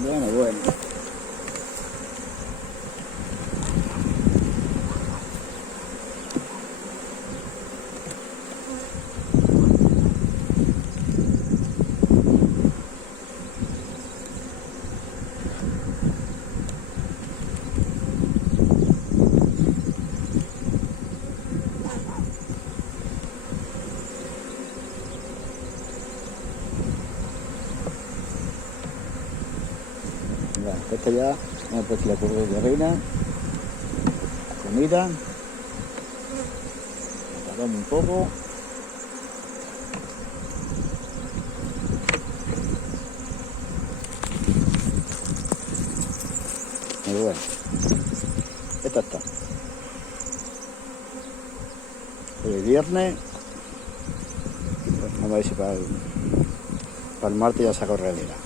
Bueno, bueno. Bueno, esto ya hemos puesto la curva de harina, comida, tardamos un poco. Y bueno, esto está. Hoy es viernes, vamos a ver si para el martes ya saco realidad.